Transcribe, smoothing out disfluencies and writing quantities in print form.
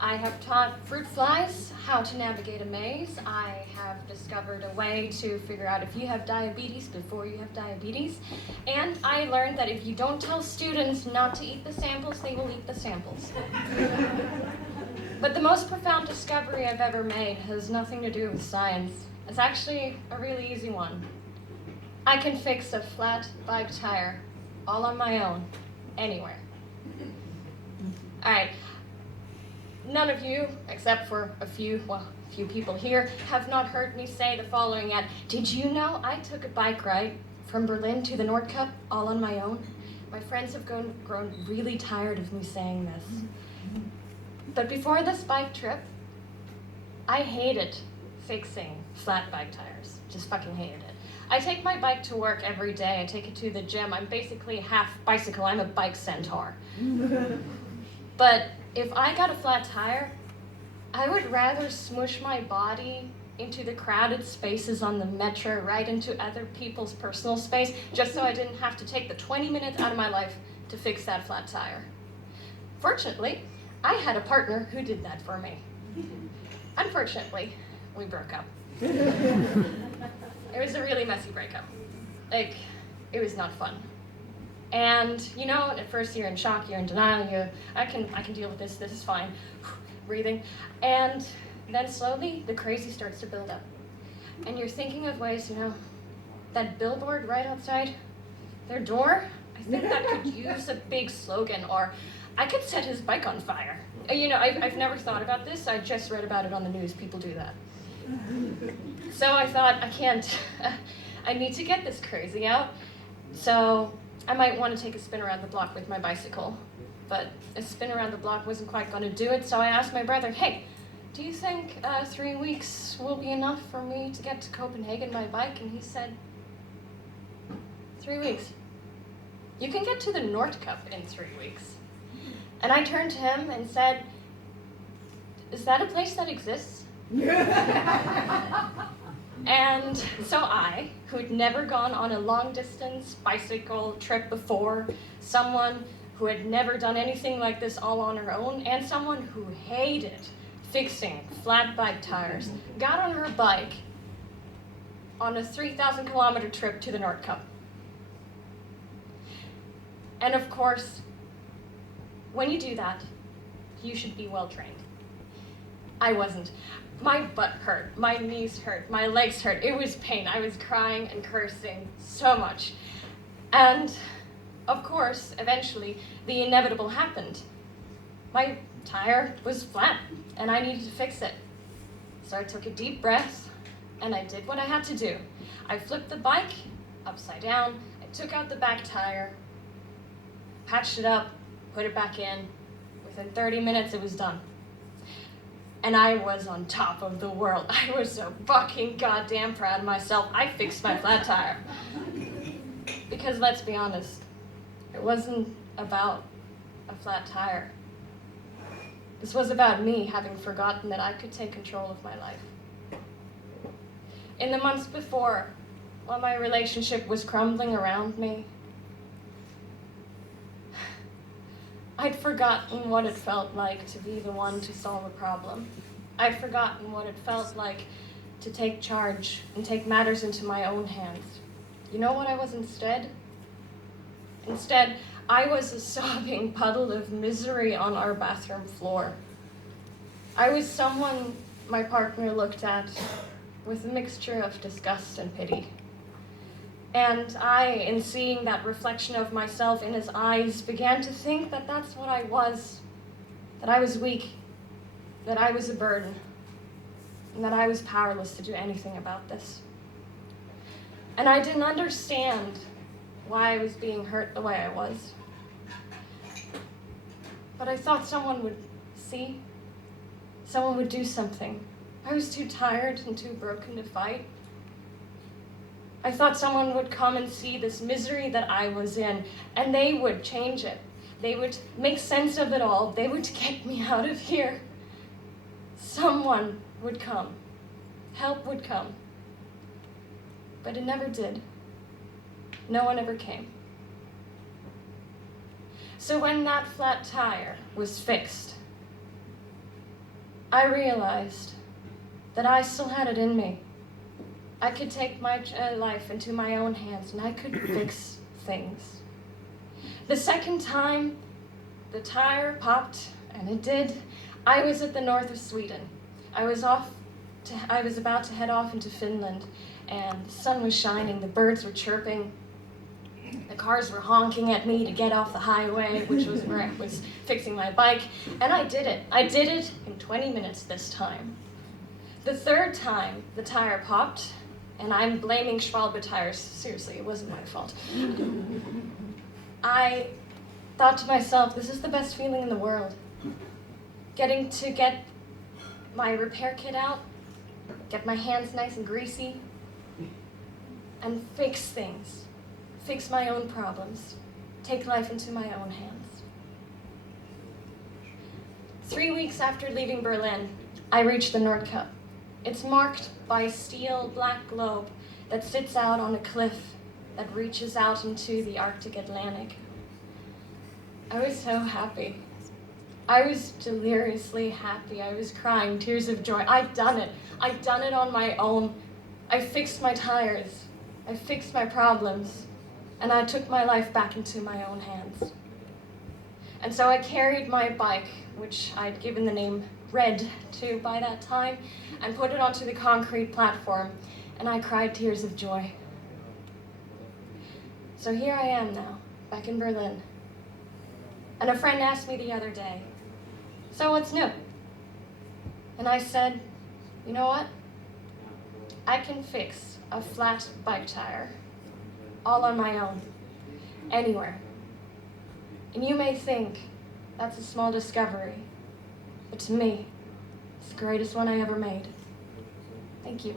I have taught fruit flies how to navigate a maze. I have discovered a way to figure out if you have diabetes before you have diabetes. And I learned that if you don't tell students not to eat the samples, they will eat the samples. But the most profound discovery I've ever made has nothing to do with science. It's actually a really easy one. I can fix a flat bike tire all on my own, anywhere. All right. None of you, except for a few people here, have not heard me say the following yet. Did you know I took a bike ride from Berlin to the Nordcup all on my own? My friends have grown really tired of me saying this. But before this bike trip, I hated fixing flat bike tires. Just fucking hated it. I take my bike to work every day. I take it to the gym. I'm basically half bicycle. I'm a bike centaur. But if I got a flat tire, I would rather smush my body into the crowded spaces on the metro, right into other people's personal space, just so I didn't have to take the 20 minutes out of my life to fix that flat tire. Fortunately, I had a partner who did that for me. Unfortunately, we broke up. It was a really messy breakup. It was not fun. And you know, at first you're in shock, you're in denial, I can deal with this is fine, breathing. And then slowly, the crazy starts to build up. And you're thinking of ways, that billboard right outside their door, I think that could use a big slogan, or I could set his bike on fire. I've never thought about this, I just read about it on the news, people do that. So I thought, I need to get this crazy out. So I might want to take a spin around the block with my bicycle, but a spin around the block wasn't quite going to do it, so I asked my brother, hey, do you think 3 weeks will be enough for me to get to Copenhagen by bike? And he said, 3 weeks? You can get to the Nordcup in 3 weeks. And I turned to him and said, is that a place that exists? And so I, who had never gone on a long-distance bicycle trip before, someone who had never done anything like this all on her own, and someone who hated fixing flat bike tires, got on her bike on a 3,000-kilometer trip to the Nordcup. And of course, when you do that, you should be well-trained. I wasn't. My butt hurt, my knees hurt, my legs hurt. It was pain. I was crying and cursing so much. And of course, eventually, the inevitable happened. My tire was flat, and I needed to fix it. So I took a deep breath, and I did what I had to do. I flipped the bike upside down, I took out the back tire, patched it up, put it back in. Within 30 minutes, it was done. And I was on top of the world. I was so fucking goddamn proud of myself. I fixed my flat tire. Because let's be honest, it wasn't about a flat tire. This was about me having forgotten that I could take control of my life. In the months before, while my relationship was crumbling around me, I'd forgotten what it felt like to be the one to solve a problem. I'd forgotten what it felt like to take charge and take matters into my own hands. You know what I was instead? Instead, I was a sobbing puddle of misery on our bathroom floor. I was someone my partner looked at with a mixture of disgust and pity. And I, in seeing that reflection of myself in his eyes, began to think that that's what I was, that I was weak, that I was a burden, and that I was powerless to do anything about this. And I didn't understand why I was being hurt the way I was. But I thought someone would see, someone would do something. I was too tired and too broken to fight. I thought someone would come and see this misery that I was in, and they would change it. They would make sense of it all. They would get me out of here. Someone would come. Help would come. But it never did. No one ever came. So when that flat tire was fixed, I realized that I still had it in me. I could take my life into my own hands, and I could fix things. The second time the tire popped, and it did, I was at the north of Sweden. I was about to head off into Finland, and the sun was shining, the birds were chirping, the cars were honking at me to get off the highway, which was where I was fixing my bike, and I did it. I did it in 20 minutes this time. The third time the tire popped, and I'm blaming Schwalbe tires, seriously, it wasn't my fault. I thought to myself, this is the best feeling in the world. Getting to get my repair kit out, get my hands nice and greasy, and fix things. Fix my own problems. Take life into my own hands. 3 weeks after leaving Berlin, I reached the Nordkap. It's marked by a steel black globe that sits out on a cliff that reaches out into the Arctic Atlantic. I was so happy. I was deliriously happy. I was crying tears of joy. I'd done it. I'd done it on my own. I fixed my tires. I fixed my problems. And I took my life back into my own hands. And so I carried my bike, which I'd given the name Red to by that time, and put it onto the concrete platform, and I cried tears of joy. So here I am now, back in Berlin. And a friend asked me the other day, so what's new? And I said, you know what? I can fix a flat bike tire all on my own, anywhere. And you may think that's a small discovery, but to me, it's the greatest one I ever made. Thank you.